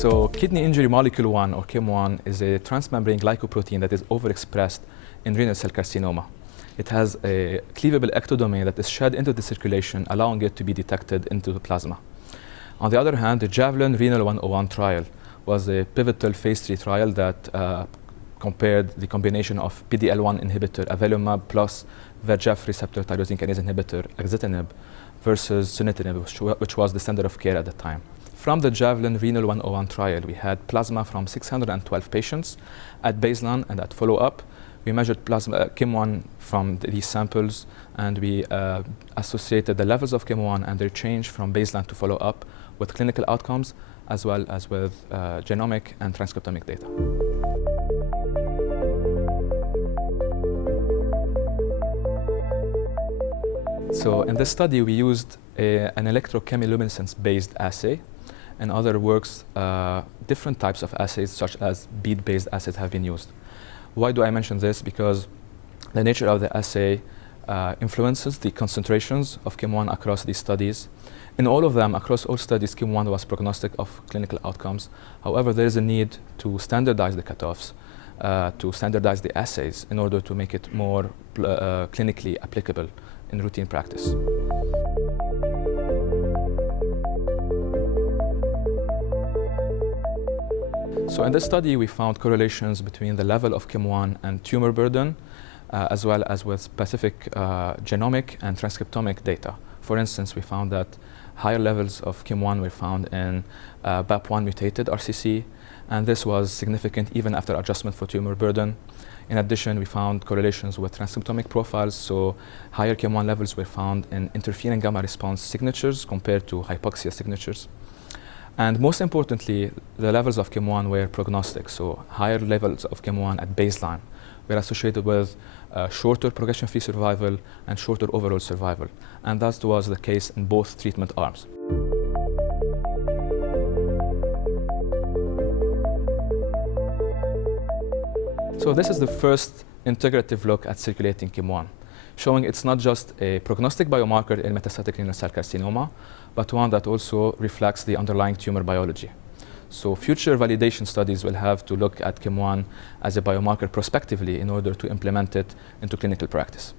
So kidney injury molecule 1, or KIM-1, is a transmembrane glycoprotein that is overexpressed in renal cell carcinoma. It has a cleavable ectodomain that is shed into the circulation, allowing it to be detected into the plasma. On the other hand, the Javelin Renal 101 trial was a pivotal phase 3 trial that compared the combination of PD-L1 inhibitor avelumab plus VEGF receptor tyrosine kinase inhibitor axitinib versus sunitinib, which was the standard of care at the time. From the Javelin Renal 101 trial, we had plasma from 612 patients at baseline and at follow-up. We measured plasma KIM-1 from these samples, and we associated the levels of KIM-1 and their change from baseline to follow-up with clinical outcomes, as well as with genomic and transcriptomic data. So in this study, we used an electrochemiluminescence-based assay. In other works, different types of assays, such as bead-based assays, have been used. Why do I mention this? Because the nature of the assay influences the concentrations of KIM-1 across these studies. In all of them, across all studies, KIM-1 was prognostic of clinical outcomes. However, there is a need to standardize the cutoffs, to standardize the assays in order to make it more clinically applicable in routine practice. So in this study, we found correlations between the level of KIM-1 and tumor burden, as well as with specific genomic and transcriptomic data. For instance, we found that higher levels of KIM-1 were found in BAP1 mutated RCC, and this was significant even after adjustment for tumor burden. In addition, we found correlations with transcriptomic profiles, so higher KIM-1 levels were found in interferon gamma response signatures compared to hypoxia signatures. And most importantly, the levels of KIM-1 were prognostic, so higher levels of KIM-1 at baseline were associated with shorter progression-free survival and shorter overall survival. And that was the case in both treatment arms. So this is the first integrative look at circulating KIM-1, showing it's not just a prognostic biomarker in metastatic renal cell carcinoma, but one that also reflects the underlying tumor biology. So future validation studies will have to look at KIM-1 as a biomarker prospectively in order to implement it into clinical practice.